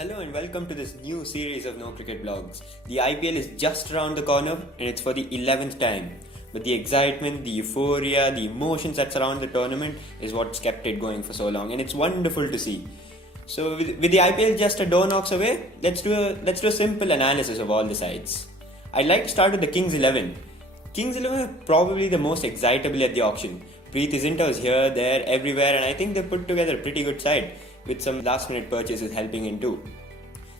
Hello and welcome to this new series of No Cricket Blogs. The IPL is just around the corner and it's for the 11th time. But the excitement, the euphoria, the emotions that surround the tournament is what's kept it going for so long, and it's wonderful to see. So with the IPL just a door knocks away, let's do a simple analysis of all the sides. I'd like to start with the Kings 11. Kings 11 are probably the most excitable at the auction. Preet Zinta was here, there, everywhere, and I think they put together a pretty good side, with some last minute purchases helping in too.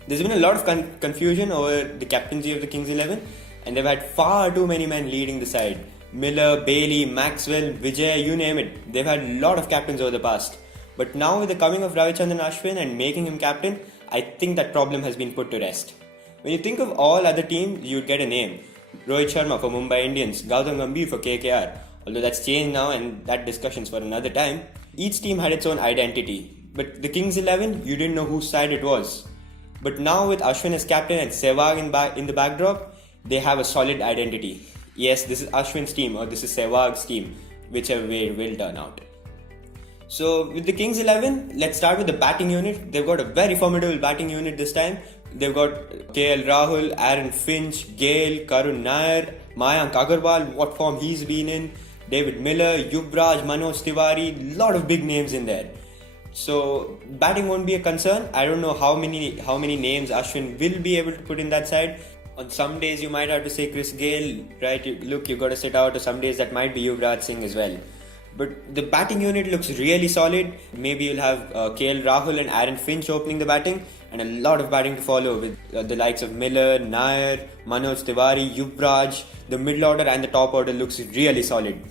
There's been a lot of confusion over the captaincy of the Kings 11, and they've had far too many men leading the side. Miller, Bailey, Maxwell, Vijay, you name it. They've had a lot of captains over the past. But now with the coming of Ravichandran Ashwin and making him captain, I think that problem has been put to rest. When you think of all other teams, you'd get a name. Rohit Sharma for Mumbai Indians, Gautam Gambhir for KKR. Although that's changed now and that discussion's for another time. Each team had its own identity. But the Kings 11, you didn't know whose side it was. But now with Ashwin as captain and Sehwag in the backdrop, they have a solid identity. Yes, this is Ashwin's team or this is Sehwag's team, whichever way it will turn out. So with the Kings 11, let's start with the batting unit. They've got a very formidable batting unit this time. They've got KL Rahul, Aaron Finch, Gale, Karun Nair, Mayank Agarwal, what form he's been in, David Miller, Yuvraj, Manoj Tiwari, lot of big names in there. So batting won't be a concern. I don't know how many names Ashwin will be able to put in that side. On some days you might have to say Chris Gale, right? You've got to sit out, or some days that might be Yuvraj Singh as well. But the batting unit looks really solid. Maybe you'll have KL Rahul and Aaron Finch opening the batting, and a lot of batting to follow with the likes of Miller, Nair, Manoj Tiwari, Yuvraj. The middle order and the top order looks really solid.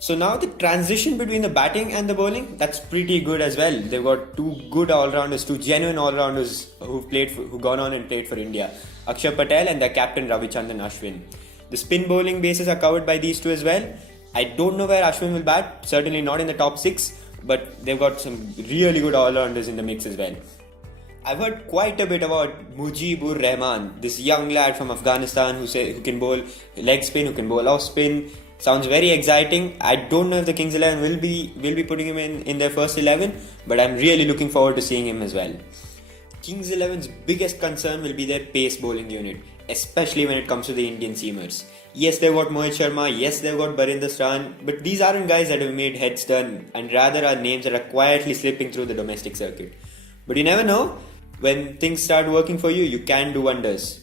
So now the transition between the batting and the bowling, that's pretty good as well. They've got two good all-rounders, two genuine all-rounders who've gone on and played for India. Akshay Patel and their captain Ravichandran Ashwin. The spin bowling bases are covered by these two as well. I don't know where Ashwin will bat, certainly not in the top 6, but they've got some really good all-rounders in the mix as well. I've heard quite a bit about Mujibur Rahman, this young lad from Afghanistan who can bowl leg spin, who can bowl off spin. Sounds very exciting. I don't know if the Kings 11 will be putting him in their first 11, but I'm really looking forward to seeing him as well. Kings 11's biggest concern will be their pace bowling unit, especially when it comes to the Indian seamers. Yes, they've got Mohit Sharma, yes, they've got Barinder Sahran, but these aren't guys that have made heads turn, and rather are names that are quietly slipping through the domestic circuit. But you never know, when things start working for you, you can do wonders.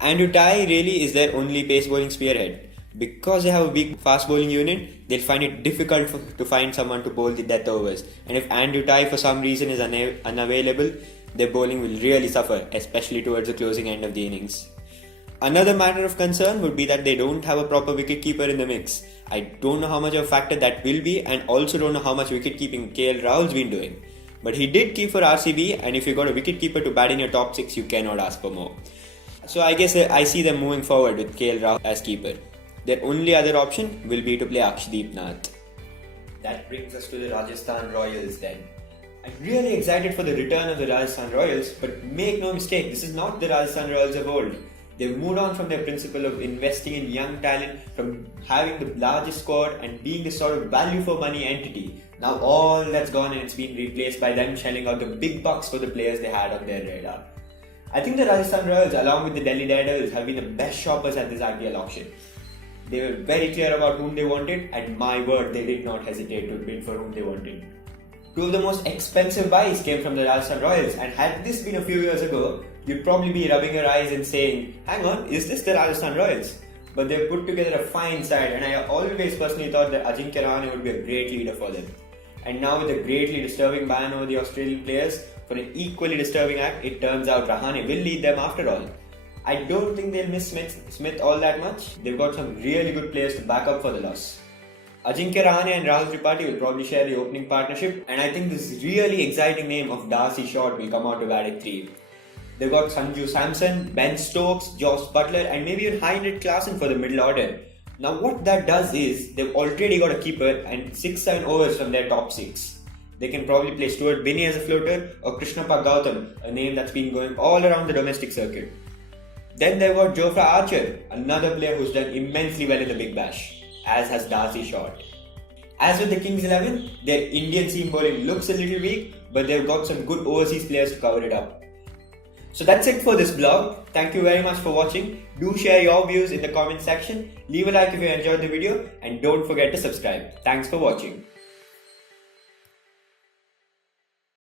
Andrew Tye really is their only pace bowling spearhead. Because they have a weak fast bowling unit, they'll find it difficult to find someone to bowl the death overs. And if Andrew Tye for some reason is unavailable, their bowling will really suffer, especially towards the closing end of the innings. Another matter of concern would be that they don't have a proper wicketkeeper in the mix. I don't know how much of a factor that will be, and also don't know how much wicket-keeping KL Rahul's been doing. But he did keep for RCB, and if you got a wicket-keeper to bat in your top 6, you cannot ask for more. So I guess I see them moving forward with KL Rahul as keeper. Their only other option will be to play Akshdeep Nath. That brings us to the Rajasthan Royals then. I'm really excited for the return of the Rajasthan Royals, but make no mistake, this is not the Rajasthan Royals of old. They've moved on from their principle of investing in young talent, from having the largest squad and being the sort of value for money entity. Now all that's gone and it's been replaced by them shelling out the big bucks for the players they had on their radar. I think the Rajasthan Royals, along with the Delhi Daredevils, have been the best shoppers at this IPL auction. They were very clear about whom they wanted, and my word, they did not hesitate to bid for whom they wanted. Two of the most expensive buys came from the Rajasthan Royals, and had this been a few years ago, you'd probably be rubbing your eyes and saying, hang on, is this the Rajasthan Royals? But they've put together a fine side, and I always personally thought that Ajinkya Rahane would be a great leader for them. And now with a greatly disturbing ban over the Australian players, for an equally disturbing act, it turns out Rahane will lead them after all. I don't think they'll miss Smith all that much. They've got some really good players to back up for the loss. Ajinkya Rahane and Rahul Tripathi will probably share the opening partnership, and I think this really exciting name of Darcy Short will come out to bat at 3. They've got Sanju Samson, Ben Stokes, Josh Butler, and maybe even Heinrich Klaasen for the middle order. Now what that does is, they've already got a keeper and 6-7 overs from their top 6. They can probably play Stuart Binney as a floater or Krishnappa Gautam, a name that's been going all around the domestic circuit. Then they've got Jofra Archer, another player who's done immensely well in the Big Bash, as has Darcy Short. As with the Kings 11, their Indian seam bowling looks a little weak, but they've got some good overseas players to cover it up. So that's it for this blog. Thank you very much for watching. Do share your views in the comment section. Leave a like if you enjoyed the video and don't forget to subscribe. Thanks for watching.